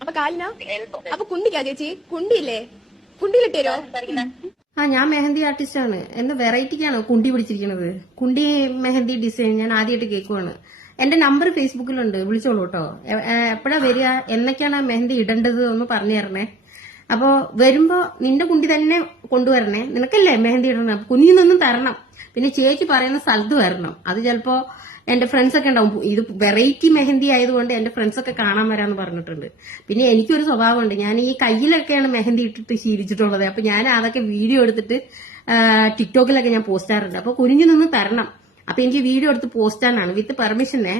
അപ്പൊ കാലിനാ? അപ്പൊ കുണ്ടിക്കാ ചേച്ചി. കുണ്ടിയില്ലേ? കുണ്ടിയിലിട്ടേരോ? ആ ഞാൻ മെഹന്തി ആർട്ടിസ്റ്റ് ആണ് എന്താ വെറൈറ്റിക്കാണോ കുണ്ടി പിടിച്ചിരിക്കുന്നത് കുണ്ടി മെഹന്തി ഡിസൈൻ ഞാൻ ആദ്യമായിട്ട് കേൾക്കുവാണ്. എന്റെ നമ്പർ ഫേസ്ബുക്കിലുണ്ട്. വിളിച്ചോളൂ കേട്ടോ. എപ്പോഴാ വരിക? എന്നൊക്കെയാണ് ആ മെഹന്തി ഇടേണ്ടത് ഒന്ന് പറഞ്ഞു തരണേ. അപ്പോ വരുമ്പോ നിന്റെ കുണ്ടി തന്നെ കൊണ്ടുവരണേ. നിനക്കല്ലേ മെഹന്തി ഇടണം കുഞ്ഞിൽ നിന്നും തരണം. പിന്നെ ചേച്ചി പറയുന്ന സ്ഥലത്ത് വരണം. അത് ചിലപ്പോ എന്റെ ഫ്രണ്ട്സ് ഒക്കെ ഉണ്ടാവും. ഇത് വെറൈറ്റി മെഹന്തി ആയതുകൊണ്ട് എന്റെ ഫ്രണ്ട്സ് ഒക്കെ കാണാൻ വരാന്ന് പറഞ്ഞിട്ടുണ്ട്. പിന്നെ എനിക്കൊരു സ്വഭാവമുണ്ട്. ഞാൻ ഈ കയ്യിലൊക്കെയാണ് മെഹന്തി ഇട്ടിട്ട് ശീലിച്ചിട്ടുള്ളത്. അപ്പൊ ഞാൻ അതൊക്കെ വീഡിയോ എടുത്തിട്ട് ടിക്ടോക്കിലൊക്കെ ഞാൻ പോസ്റ്റ് ചെയ്യാറുണ്ട്. അപ്പൊ കുനിഞ്ഞു നിന്ന് തരണം. അപ്പൊ എനിക്ക് വീഡിയോ എടുത്ത് പോസ്റ്റ് ചെയ്യാനാണ്. വിത്ത് പെർമിഷനെ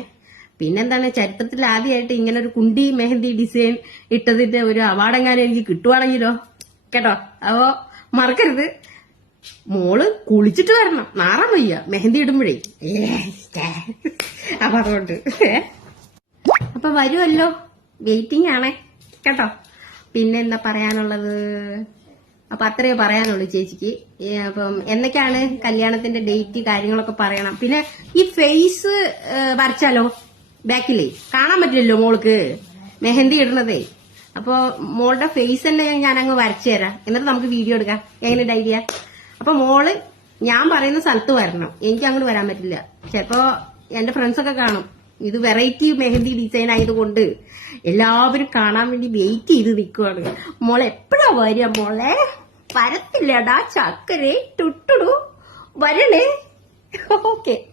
പിന്നെന്താണ്? ചരിത്രത്തിൽ ആദ്യമായിട്ട് ഇങ്ങനെ ഒരു കുണ്ടി മെഹന്തി ഡിസൈൻ ഇട്ടതിന്റെ ഒരു അവാർഡെങ്ങാനും എനിക്ക് കിട്ടുവാണെങ്കിലോ? കേട്ടോ? അപ്പോ മറക്കരുത്. മോൾ കുളിച്ചിട്ട് വരണം. നാറാൻ വയ്യ. മെഹന്തി ഇടുമ്പോഴേ. അപ്പൊ അതുകൊണ്ട് അപ്പൊ വരുമല്ലോ വെയിറ്റിംഗ് ആണേ. കേട്ടോ? പിന്നെ എന്താ പറയാനുള്ളത്? അപ്പൊ അത്രയേ പറയാനുള്ളൂ ചേച്ചിക്ക്. അപ്പം എന്നൊക്കെയാണ് കല്യാണത്തിന്റെ ഡേറ്റ് കാര്യങ്ങളൊക്കെ പറയണം. പിന്നെ ഈ ഫേസ് വരച്ചാലോ? ബാക്കിലേ. കാണാൻ പറ്റില്ലല്ലോ മോൾക്ക്. മെഹന്തി ഇടണതേ അപ്പൊ മോളുടെ ഫേസ് തന്നെ ഞാൻ അങ്ങ് വരച്ചു തരാം. എന്നിട്ട് നമുക്ക് വീഡിയോ എടുക്കാം. എങ്ങനെ ഐഡിയ അപ്പൊ മോൾ ഞാൻ പറയുന്ന സ്ഥലത്ത് വരണം. എനിക്ക് അങ്ങോട്ട് വരാൻ പറ്റില്ല. ചിലപ്പോ എന്റെ ഫ്രണ്ട്സൊക്കെ കാണും. ഇത് വെറൈറ്റി മെഹന്തി ഡിസൈൻ ആയതുകൊണ്ട് എല്ലാവരും കാണാൻ വേണ്ടി വെയിറ്റ് ചെയ്ത് നിൽക്കുവാണ് മോളെ എപ്പോഴാ വരിക മോളെ? വരത്തില്ലടാ ചക്കരെ. ടുട്ടുടു. വരണേ. ഓക്കെ.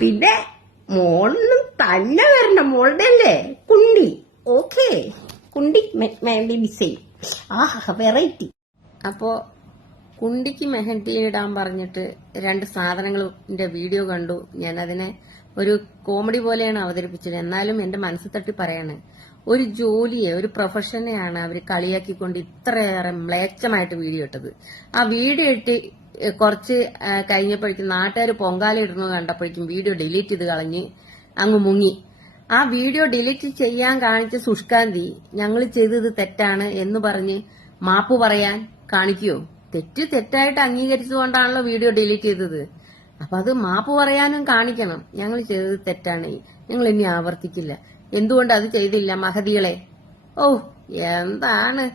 പിന്നെ മോളൊന്നും തന്നെ വരണം. മോളുടെ അല്ലേ കുണ്ടി. ഓക്കെ. കുണ്ടി മെഹന്തി ഡിസൈൻ. ആ വെറൈറ്റി. അപ്പോ കുണ്ടിക്ക് മെഹന്തി ഇടാൻ പറഞ്ഞിട്ട് രണ്ട് സാധനങ്ങളുടെ വീഡിയോ കണ്ടു. ഞാൻ അതിനെ ഒരു കോമഡി പോലെയാണ് അവതരിപ്പിച്ചത്. എന്നാലും എന്റെ മനസ്സ് തട്ടി പറയാണ് ഒരു ജോലിയെ ഒരു പ്രൊഫഷനെയാണ് അവർ കളിയാക്കിക്കൊണ്ട് ഇത്രയേറെ മ്ലേച്ഛമായിട്ട് വീഡിയോ ഇട്ടത്. ആ വീഡിയോ ഇട്ട് കുറച്ച് കഴിഞ്ഞപ്പോഴേക്കും നാട്ടുകാർ പൊങ്കാല ഇടുന്നത് കണ്ടപ്പോഴേക്കും വീഡിയോ ഡിലീറ്റ് ചെയ്ത് കളഞ്ഞ് അങ്ങ് മുങ്ങി. ആ വീഡിയോ ഡിലീറ്റ് ചെയ്യാൻ കാണിച്ച സുഷ്കാന്തി ഞങ്ങൾ ചെയ്തത് തെറ്റാണ് എന്ന് പറഞ്ഞ് മാപ്പ് പറയാൻ കാണിക്കുവോ? തെറ്റ് തെറ്റായിട്ട് അംഗീകരിച്ചുകൊണ്ടാണല്ലോ വീഡിയോ ഡിലീറ്റ് ചെയ്തത്. അപ്പൊ അത് മാപ്പ് പറയാനും കാണിക്കണം. ഞങ്ങൾ ചെയ്തത് തെറ്റാണ്. ഞങ്ങൾ ഇനി ആവർത്തിക്കില്ല. എന്തുകൊണ്ട് അത് ചെയ്തില്ല മഹതികളെ? ഓ എന്താണ്?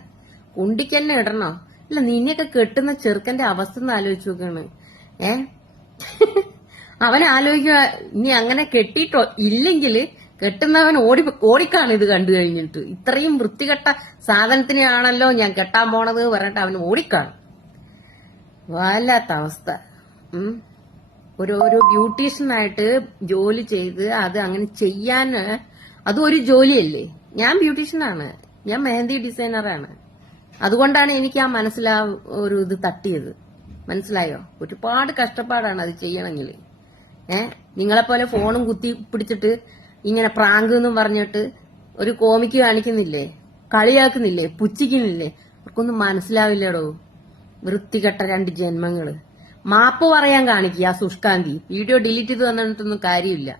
കുണ്ടിക്കന്നെ ഇടണോ? അല്ല നിന്നെയൊക്കെ കെട്ടുന്ന ചെറുക്കന്റെ അവസ്ഥ ഒന്ന് ആലോചിച്ച് നോക്കാണ്. ഏ? അവൻ ആലോചിക്കുക. ഇനി അങ്ങനെ കെട്ടിയിട്ടോ ഇല്ലെങ്കിൽ കെട്ടുന്നവൻ ഓടി ഓടിക്കാണ് ഇത് കണ്ടു കഴിഞ്ഞിട്ട്. ഇത്രയും വൃത്തികെട്ട സാധനത്തിനെയാണല്ലോ ഞാൻ കെട്ടാൻ പോണത് പറഞ്ഞിട്ട് അവൻ ഓടിക്കാണ്. വല്ലാത്ത അവസ്ഥ. ഒരു ഒരു ബ്യൂട്ടീഷ്യനായിട്ട് ജോലി ചെയ്ത് അത് അങ്ങനെ ചെയ്യാൻ അതും ഒരു ജോലിയല്ലേ? ഞാൻ ബ്യൂട്ടീഷ്യനാണ്. ഞാൻ മെഹന്തി ഡിസൈനറാണ്. അതുകൊണ്ടാണ് എനിക്ക് ആ മനസ്സിലാ ഒരു ഇത് തട്ടിയത്. മനസ്സിലായോ? ഒരുപാട് കഷ്ടപ്പാടാണ് അത് ചെയ്യണമെങ്കിൽ ഏ? നിങ്ങളെപ്പോലെ ഫോണും കുത്തി പിടിച്ചിട്ട് ഇങ്ങനെ പ്രാങ്ക് എന്നും പറഞ്ഞിട്ട് ഒരു കോമിക്ക് കാണിക്കുന്നില്ലേ? കളിയാക്കുന്നില്ലേ? പുച്ഛിക്കുന്നില്ലേ? അവർക്കൊന്നും മനസ്സിലാവില്ലടോ. വൃത്തികെട്ട രണ്ട് ജന്മങ്ങൾ. മാപ്പ് പറയാൻ കാണിക്കുക സുഷ്കാന്തി. വീഡിയോ ഡിലീറ്റ് ചെയ്ത് തന്നിട്ടൊന്നും കാര്യമില്ല.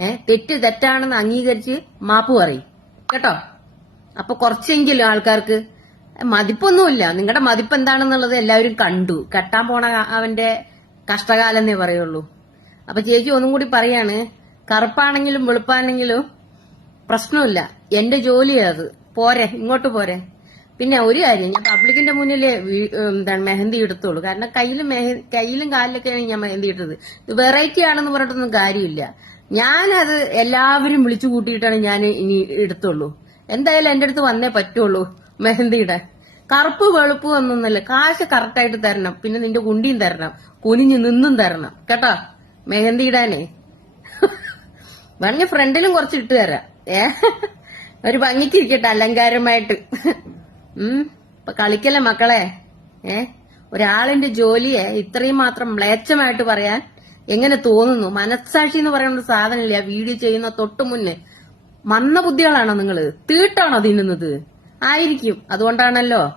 ഏ തെറ്റ് തെറ്റാണെന്ന് അംഗീകരിച്ച് മാപ്പ് പറയും. കേട്ടോ? അപ്പൊ കുറച്ചെങ്കിലും ആൾക്കാർക്ക് മതിപ്പൊന്നുമില്ല. നിങ്ങളുടെ മതിപ്പ് എന്താണെന്നുള്ളത് എല്ലാവരും കണ്ടു. കെട്ടാൻ പോണ അവന്റെ കഷ്ടകാലം എന്നേ പറയുള്ളൂ. അപ്പൊ ചേച്ചി ഒന്നും കൂടി പറയാണ് കറുപ്പാണെങ്കിലും വെളുപ്പാണെങ്കിലും പ്രശ്നമില്ല. എന്റെ ജോലിയാ അത്. പോരെ ഇങ്ങോട്ട് പോരെ. പിന്നെ ഒരു കാര്യം ഞാൻ പബ്ലിക്കിന്റെ മുന്നിൽ എന്താണ് മെഹന്തി എടുത്തോളൂ കാരണം കയ്യിലും കയ്യിലും കാലിലൊക്കെയാണ് ഞാൻ മെഹന്തി ഇട്ടത്. ഇത് വെറൈറ്റി ആണെന്ന് പറഞ്ഞിട്ടൊന്നും കാര്യമില്ല. ഞാനത് എല്ലാവരും വിളിച്ചു കൂട്ടിയിട്ടാണ് ഞാൻ ഇനി എടുത്തുള്ളൂ എന്തായാലും എന്റെ അടുത്ത് വന്നേ പറ്റുള്ളൂ മെഹന്തിയുടെ കറുപ്പ് വെളുപ്പ് ഒന്നൊന്നല്ല. കാശ് കറക്റ്റായിട്ട് തരണം. പിന്നെ നിന്റെ കുണ്ടിയും തരണം. കുനിഞ്ഞു നിന്നും തരണം. കേട്ടോ? മെഹന്തി ഇടാനേ. വേണമെങ്കിൽ ഫ്രണ്ടിലും കുറച്ച് ഇട്ട് തരാം. ഏ? ഒരു ഭംഗിക്കിരിക്കട്ടെ അലങ്കാരമായിട്ട്. ഉം? കളിക്കല്ലേ മക്കളെ? ഏ? ഒരാളിന്റെ ജോലിയെ ഇത്രയും മാത്രം മ്ലേച്ഛമായിട്ട് പറയാൻ എങ്ങനെ തോന്നുന്നു? മനസ്സാക്ഷി എന്ന് പറയുന്ന സാധനമില്ല വീഡിയോ ചെയ്യുന്ന തൊട്ടു മുന്നേ? മന്ന ബുദ്ധികളാണോ നിങ്ങൾ? തീട്ടാണോ തിന്നുന്നത്? ആയിരിക്കും. അതുകൊണ്ടാണല്ലോ.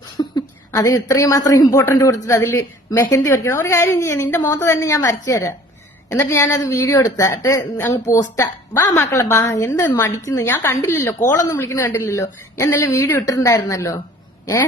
അതിന് ഇത്രയും മാത്രം ഇമ്പോർട്ടന്റ് കൊടുത്തിട്ട് അതിൽ മെഹന്തി വെക്കണം ഒരു കാര്യം ചെയ്യാം. നിന്റെ മുഖത്ത് തന്നെ ഞാൻ വരച്ചു തരാം. എന്നിട്ട് ഞാനത് വീഡിയോ എടുത്തിട്ട് അങ്ങ് പോസ്റ്റ് വാ മക്കളെ വാ എന്ത് മടിക്കുന്നു? ഞാൻ കണ്ടില്ലല്ലോ കോളൊന്നും വിളിക്കുന്നത് കണ്ടില്ലല്ലോ. ഞാൻ നല്ല വീഡിയോ ഇട്ടിട്ടുണ്ടായിരുന്നല്ലോ. ഏ?